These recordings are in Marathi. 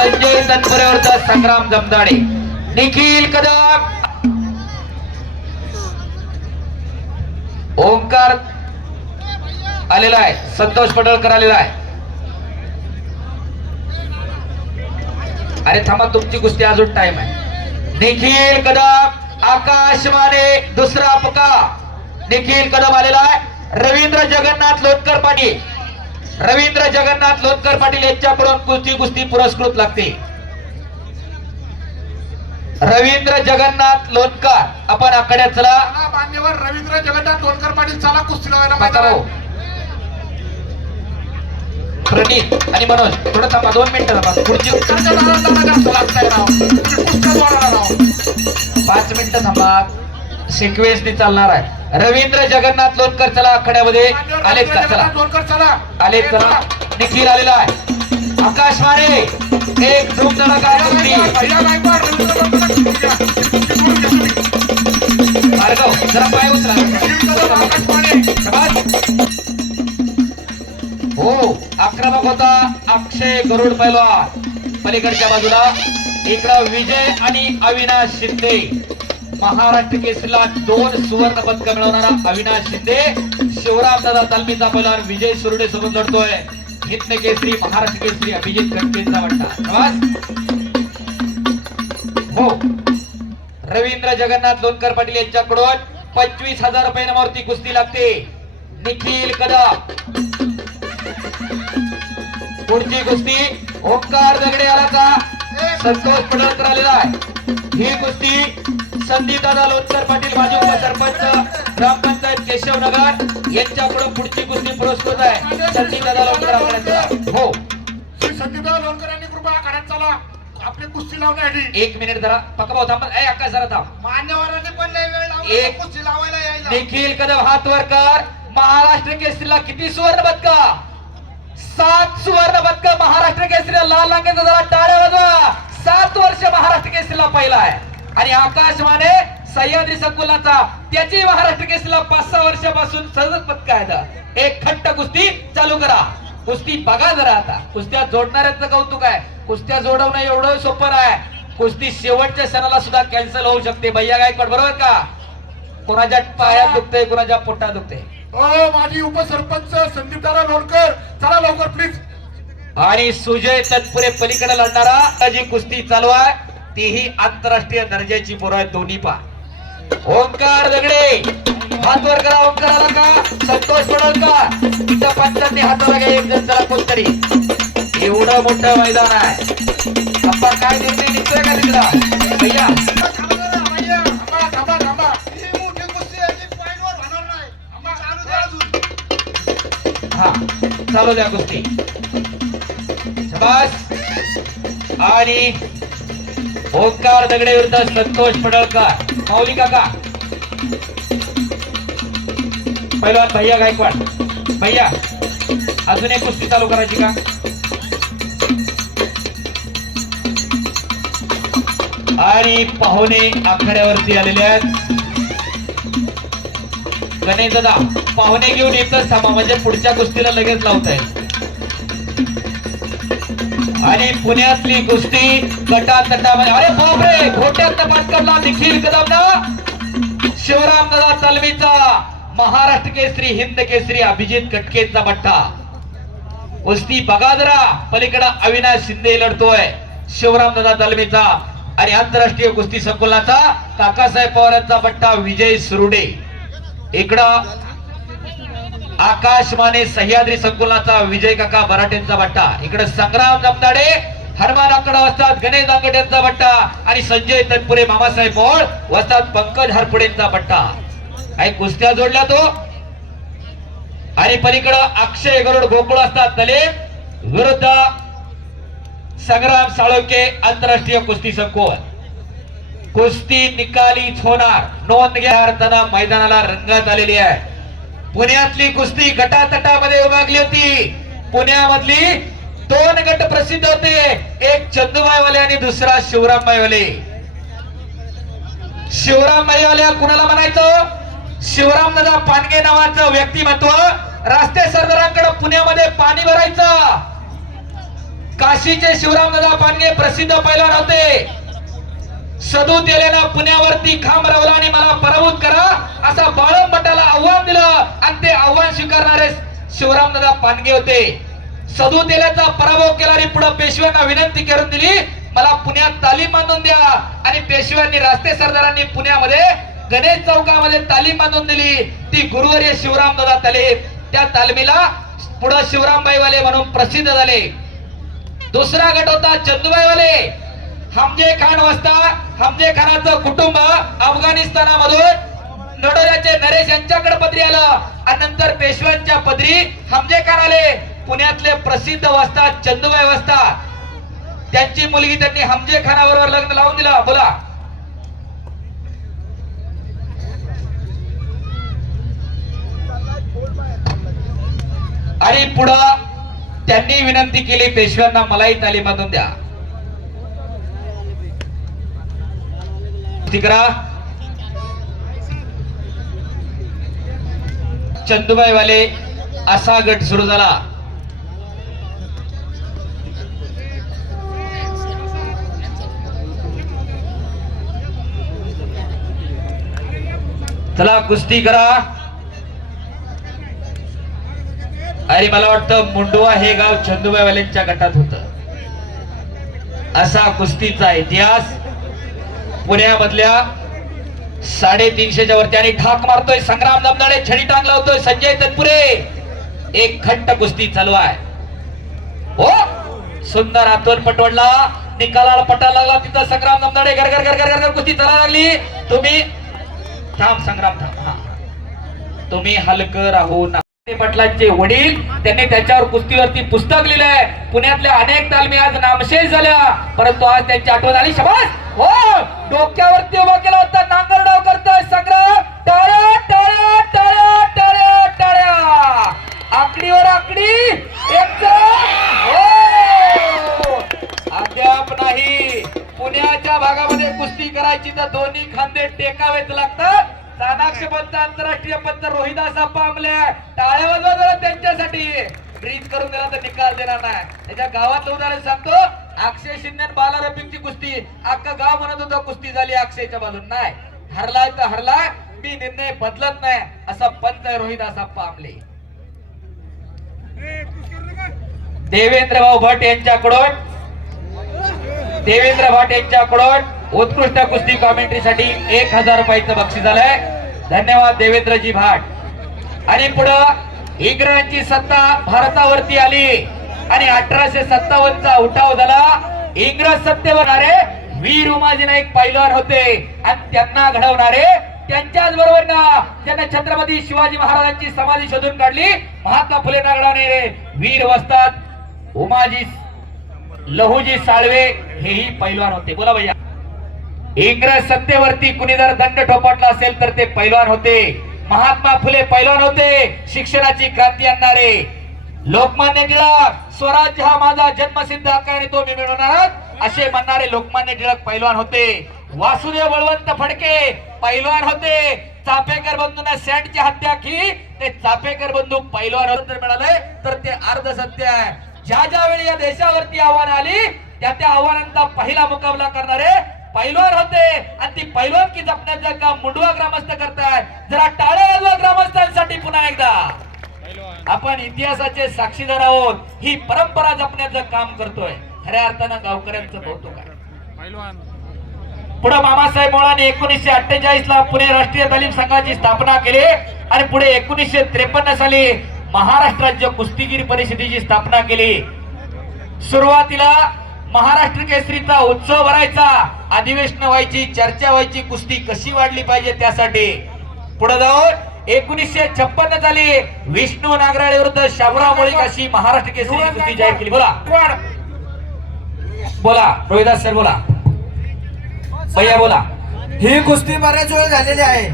संजय तत्परेवरचा संग्राम जमदाडे. निखिल कदम. ओंकार आलेला आहे. संतोष पडळकर आलेला आहे. अरे थांबा तुमची कुस्ती अजून टाइम आहे. निखिल कदम आकाश माने दुसरा पका. निखिल कदम आलेला आहे. रवींद्र जगन्नाथ लोटकर पाटील. रवींद्र जगन्नाथ लोटकर पाटील यांच्याकडून कुस्ती कुस्ती पुरस्कृत लागते. रवींद्र जगन्नाथ लोटकर आपण आकड्यात चला मान्यवर रवींद्र जगन्नाथ दोनकर पाटील चला कुस्ती लावायला मैदानात. प्रणीत आणि मनोज थोडं थांबा दोन मिनिटं थांबा. पुढची. पाच मिनिटं थांबा. सिक्वेन्सनी चालणार आहे. रवींद्र जगन्नाथ लोटकर चला आखाड्यामध्ये. आलेत रवींद्र का? चला. दोनकर चला आलेत चला. निखिल आलेला आहे. आकाश मारे एक घ्या तुम्ही. भार्गव जरा पाय उचला. हो आक्रमक होता अक्षय गरुड पैलवान. पलीकडच्या बाजूला. इकडं विजय आणि अविनाश शिंदे. महाराष्ट्र केसरीला दोन सुवर्ण पदक मिळवणारा अविनाश शिंदे. शिवराम तालमीचा पैलवान विजय सुरडे सोबत लढतोय. हितने केसरी महाराष्ट्र केसरी अभिजित खडकेंचा वाटता हो. रवींद्र जगन्नाथ लोणकर पाटील यांच्याकडून पंचवीस हजार रुपये नमावरती कुस्ती लागते. निखिल कदम. पुढची कुस्ती ओंकार दगडे आला का? संतोष पडळकर आलेला आहे. ही कुस्ती संदीप दादा लोणकर पाटील भाजपचा सरपंच ग्रामपंचायत केशवनगर यांच्याकडून पुढची कुस्ती पुरस्कृत आहे. संदीप दादा लोणकर आखाड्याचा हो. श्री संदीपराव लोणकर यांनी कृपा आखाड्यात चला. आपली कुस्ती लावण्यासाठी एक मिनिट जरा पक्का भाऊ थांबा. ए अक्का जरा थांब. मान्यवरांनी पण लय वेळ लावला. एक- कुस्ती लावायला यायला. निखिल कदम हात वर कर महाराष्ट्र केसरीला किती सुवर्ण पदक? सात सुवर्ण पदक महाराष्ट्र केसरीला. लाल लांगेचा जरा टाळ्या वाजवा. सात वर्ष महाराष्ट्र केसरीला पहिला आहे. आणि आकाश माने सह्याद्री संकुलाचा त्याची महाराष्ट्र केसरीला पाच सहा वर्षापासून सतत आहेत. एक खट्ट कुस्ती चालू करा. कुस्ती बघा जरा आता. कुस्त्या जोडणाऱ्यांचं कौतुक आहे. कुस्त्या जोडवणं एवढं सोपं आहे कुस्ती शेवटच्या क्षणाला सुद्धा कॅन्सल होऊ शकते. भैया गायकवाड बरोबर का? कोणाच्या पायात दुखतंय कोणाच्या पोटात दुखतंय? हो माझी उपसरपंच संदीपदारा लोणकर. चला लवकर प्लीज आणि सुजय तत्पुरे पलीकडे लढणारा जी कुस्ती चालू आहे. तीही आंतरराष्ट्रीय दर्जाची पोरं आहेत दोन्ही पा. ओंकार दगडे हात वर करा ओंकाराला का? संतोष पडळकर तिच्या पंचांनी हाताला घ्या एक जण चला कोणतरी. एवढं मोठं मैदान आहे. आपण काय निर्णय निघतोय का तिकडं? भैया. चालू द्या अजून. हा चालू द्या कुस्ती. शबास. आणि ओंकार दगडे विरुद्ध संतोष पडळकर. माऊली काका. पहिला भैया गायकवाड. भैया अजून एक कुस्ती चालू करायची का? आणि पाहुणे आखाड्यावरती आलेले आहेत. गणेश दादा पाहुणे घेऊन एकच थांबा म्हणजे पुढच्या कुस्तीला लगेच लावता येईल आणि पुण्यातली कुस्ती गटा तटामध्ये अरे बापरे! घोट्यात पटकरला निखिल कदम ना शिवराम दादा तलवीचा महाराष्ट्र केसरी हिंद केसरी अभिजित कटकेचा बट्टा. कुस्ती बघा जरा. पलीकडं अविनाश शिंदे लढतोय. शिवराम दादा तलवीचा आणि आंतरराष्ट्रीय कुस्ती संकुलाचा काकासाहेब पवारांचा बट्टा विजय सुरुडे. इकडं आकाश माने सह्याद्री संकुलाचा विजय काका मराठेंचा बट्टा. इकडे संग्राम जमदाडे हरमान आकडा असतात गणेश दांगट यांचा बट्टा आणि संजय तनपुरे मामासाहेब मोळ वसतात पंकज हरपुडेंचा बट्टा. काही कुस्त्या जोडल्या तो? आणि पलीकडं अक्षय गरुड गोकुळ असतात तले. विरुद्ध संग्राम साळोके आंतरराष्ट्रीय कुस्ती संकुल. कुस्ती निकाली होणार. नोंद घ्या अर्थानं मैदानाला रंगात आलेली आहे. पुण्यातली कुस्ती गटातटामध्ये विभागली होती. पुण्यामधली दोन गट प्रसिद्ध होते. एक चंदूबाईवाले आणि दुसरा शिवरामबाईवाले. शिवरामबाईवाले कुणाला म्हणायचं? शिवराम दादा पानगे नावाचं व्यक्तिमत्व रास्ते सरदारांकडे पुण्यामध्ये पाणी भरायचं. काशीचे शिवरामदादा पानगे प्रसिद्ध पैलवान होते. सदूत तेलेनं पुण्यावरती खांब रवला आणि मला पराभूत करा असा बाळम भटाला आव्हान दिलं आणि ते आव्हान स्वीकारणारे शिवराम दादा पानगे होते. सदू तेल्याचा पराभव केला आणि पुढे पेशव्यांना विनंती करून दिली. मला पुण्यात तालीम बांधून द्या. आणि पेशव्यांनी रास्ते सरदारांनी पुण्यामध्ये गणेश चौकामध्ये तालीम बांधून दिली. ती गुरुवर्य शिवरामदादा तालीम त्या तालमीला पुढे शिवरामबाईवाले म्हणून प्रसिद्ध झाले. दुसरा गट होता चंदुबाईवाले. हमजे खान वस्ता हमजे खानाचं कुटुंब अफगाणिस्तानामधून नडोऱ्याचे नरेश यांच्याकडे पत्री आलं. आणि नंतर पेशव्यांच्या पदरी हमजे खान आले. पुण्यातले प्रसिद्ध वस्ता चंदुबाई वस्ता. त्यांची मुलगी त्यांनी हमजे खानाबरोबर लग्न लावून दिलं. बोला. आणि पुढं त्यांनी विनंती केली पेशव्यांना मलाही तालीमातून बांधून द्या. तिकरा चंदुबाई वाले असा गट सुरू झाला. चला कुस्ती करा. अरे मला वाटतं मुंडवा हे गाव चंदुबाईवाल्यांच्या गटात होत. असा कुस्तीचा इतिहास पुण्यामधल्या साडेतीनशेच्या वरती आणि ठाक मारतोय. संग्राम दमदाडे छडी टांग लावतोय. संजय तत्पुरे एक खट्ट कुस्ती चालू आहे. हो सुंदर हातून पटवडला. निकालाला पटायला लागला. तिथं संग्राम दमदाडे घर घर घर घर घर घर कुस्ती चालायला लागली. तुम्ही थांब संग्राम थांब. हा. तुम्ही हलकं राहू नका. पटलांचे वडील त्यांनी त्याच्यावर कुस्तीवरती पुस्तक लिहिलंय. पुण्यातल्या अनेक तालमी आज नामशेष झाल्या. परंतु आज त्यांची आठवण आली. शबास! हो डोक्यावरती उभा केला होता. चाणाक्ष पंच आंतरराष्ट्रीय पंत रोहिदास आप्पा आमले टाळ्या वाजवा जरा त्यांच्यासाठी. ब्रीद करून दिला तर निकाल देणार नाही. त्याच्या गावातलं उदाहरण सांगतो. अक्षय शिंदे बाला रफिकची कुस्ती. अख्खा गाव म्हणत होता कुस्ती झाली अक्षयच्या बाजून. नाही. हरलाय तर हरला मी निर्णय बदलत नाही असा पंत रोहिदास आप्पा आमले देवेंद्र भाऊ भट यांच्याकडून. देवेंद्र भट यांच्याकडून. उत्कृष्ट कुस्ती कॉमेंट्रीसाठी एक हजार रुपयाचं बक्षीस आलंय. धन्यवाद देवेंद्रजी भाट. आणि पुढं इंग्रजांची सत्ता भारतावरती आली. आणि अठराशे सत्तावन्नचा उठाव झाला. इंग्रज सत्तेवर आले वीर उमाजी नाईक पैलवान होते. आणि त्यांना घडवणारे त्यांच्याच बरोबर ना त्यांना छत्रपती शिवाजी महाराजांची समाधी शोधून काढली. महात्मा फुले नागडाने वीर वस्तात उमाजी लहुजी साळवे हेही पैलवान होते. बोला भैया. इंग्रज सत्तेवरती कुणी जर दंड ठोपटला असेल तर ते पैलवान होते. महात्मा फुले पैलवान होते. शिक्षणाची क्रांती आणणारे. लोकमान्य टिळक स्वराज्य हा माझा जन्मसिद्ध हक्क आणि तो मी मिळवणार असे म्हणणारे लोकमान्य टिळक पैलवान होते. वासुदेव बळवंत फडके पैलवान होते. चापेकर बंधूंना सँडची हत्या की ते चापेकर बंधू पैलवान होते मिळाले तर ते अर्ध सत्य आहे. ज्या ज्या वेळी या देशावरती आव्हान आली त्या त्या आव्हानांचा पहिला मुकाबला करणारे पैलवान होते. आणि ती पैलवानकी जपण्याचं काम मुंडवा ग्रामस्थ करताय? जरा टाळ्या ग्रामस्थांसाठी पुन्हा एकदा. आपण इतिहासाचे साक्षीदार आहोत. ही परंपरा जपण्याचं काम करतोय. खऱ्या अर्थानं गावकऱ्यांचं कौतुक आहे. पुढे मामासाहेब मोळाने एकोणीसशे अठ्ठेचाळीस ला पुणे राष्ट्रीय तालीम संघाची स्थापना केली. आणि पुढे एकोणीसशे त्रेपन्न साली महाराष्ट्र राज्य कुस्तीगीर परिषदेची स्थापना केली. सुरुवातीला महाराष्ट्र केसरीचा उत्सव भरायचा. अधिवेशन व्हायची चर्चा व्हायची कुस्ती कशी वाढली पाहिजे त्यासाठी. पुढे जाऊन एकोणीसशे छप्पन्न साली विष्णू नागराळे विरुद्ध शामराव मोळीक अशी महाराष्ट्र केसरी कुस्ती जाहीर केली. बोला. बोला. रोहिदास सर बोला. भैया बोला. ही कुस्ती बऱ्याच वेळ झालेली आहे.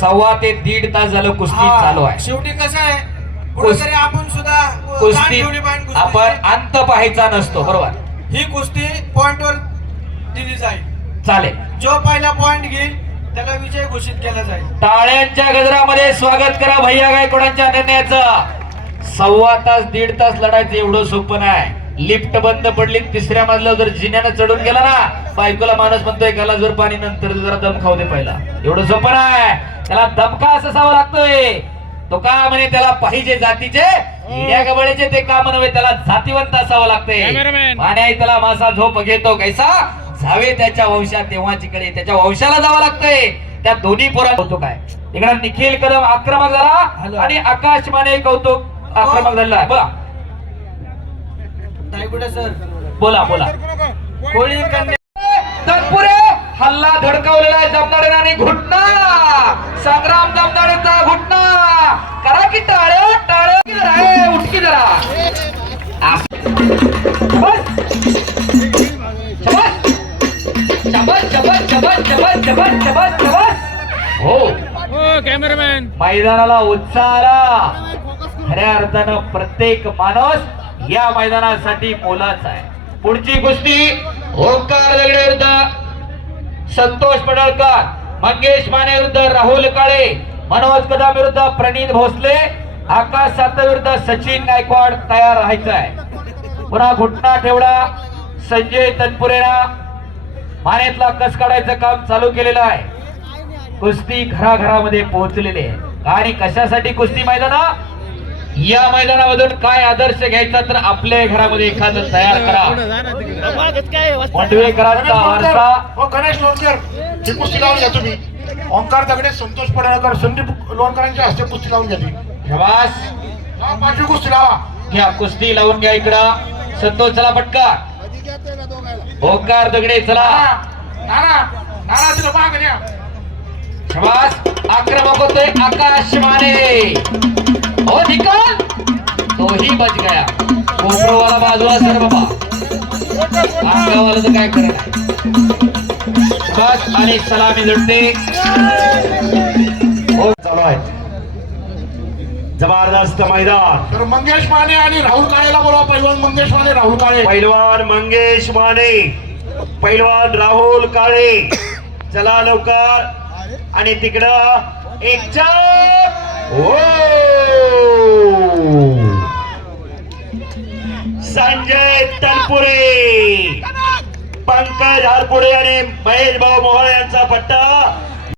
सव्वा ते दीड तास झालं कुस्ती चालू आहे. शेवटी कसं आहे? आपण सुद्धा कुस्ती. आपण अंत पाहायचा नसतो बरोबर. ही कुस्ती पॉइंट वर दिली जाईल. चालेल. जो पहिला पॉइंट घेईल त्याला विजय घोषित केला जाईल. टाळ्यांच्या गजरामध्ये स्वागत करा भैया गायकवाडांच्या निर्णयाचं सव्वा तास दीड तास लढायचं एवढं सोपं नाही. लिफ्ट बंद पडली तिसऱ्या मजल्यावर जर जिन्यानं चढून गेला ना बायकोला माणूस म्हणतोय गला जोर पाणी नंतर जरा दम खाऊ दे पहिला. एवढं सोपं नाही. त्याला दमका असावा लागतोय. तो का म्हणे त्याला पाहिजे जातीचे हिड्या गबळेचे ते काम नव्हे त्याला जातीवंत असावं लागतंय. Cameraman. पाण्याही त्याला मासा झोप घेतो कैसा? जावे त्याच्या वंशात तेव्हा तिकडे त्याच्या वंशाला जावं लागतंय. त्या दोन्ही पोरा होतो काय इकडे निखिल कदम आक्रमक झाला आणि आकाश माने कौतुक आक्रमक झालेला आहे. बोला. बोला बोला. कोळी तत्पुरे हल्ला धडकावलेला आहे जमदाडेने घुटना. संग्राम जमदाडेचा घुटना. करा की टाळ टाळ उठकी जरा. असं. शाबास. शाबास शाबास शाबास शाबास शाबास शाबास शाबास. हो. हो कॅमेरामॅन मैदानाला उत्साह आला. खऱ्या अर्थानं प्रत्येक माणूस या मैदानासाठी मोलाचा आहे. पुढची कुस्ती ओंकार दगडे विरुद्ध संतोष पडळकर मंगेश माने विरुद्ध राहुल काळे. मनोज कदम विरुद्ध प्रणीत भोसले आकाश सात विरुद्ध सचिन गायकवाड तयार राहायचं आहे पुन्हा घुटना ठेवडा संजय तनपुरेना मानेतला कस काढायचं काम चालू केलेलं आहे. कुस्ती घराघरामध्ये पोहोचलेली आहे. आणि कशासाठी कुस्ती मैदाना? या मैदानामधून काय आदर्श घ्यायचा तर आपल्या घरामध्ये एखादं तयार करा. मंडवेकरांचा वारसा हो गणेश लोणकर ही कुस्ती लावून घ्या तुम्ही. ओंकार दगडे संतोष पडळकर संदीप लोणकरांच्या हस्ते कुस्ती लावून घ्या ती. शबास. हा, पाचवी कुस्ती लावा. घ्या कुस्ती लावून घ्या इकडं. संतोष चला पटका ओंकार दगडे चला. नाना नाना तिथं माग न्या शबास. आक्रमक होतोय आकाश माने. हो निकाल. तोही बच गया. कोपरवाला बाजूला सर बाबा. तर काय करत आणि सलामी लढते हो चालू आहे. जबरदस्त मैदान. तर मंगेश माने आणि राहुल काळेला बोलवा. पैलवान मंगेश माने राहुल काळे. पैलवान मंगेश माने. पैलवान राहुल काळे. चला लवकर. आणि तिकडं एक चार. ओ संजय तनपुरे. पंकज हरपुडे आणि महेश भाऊ मोहळ यांचा पट्टा.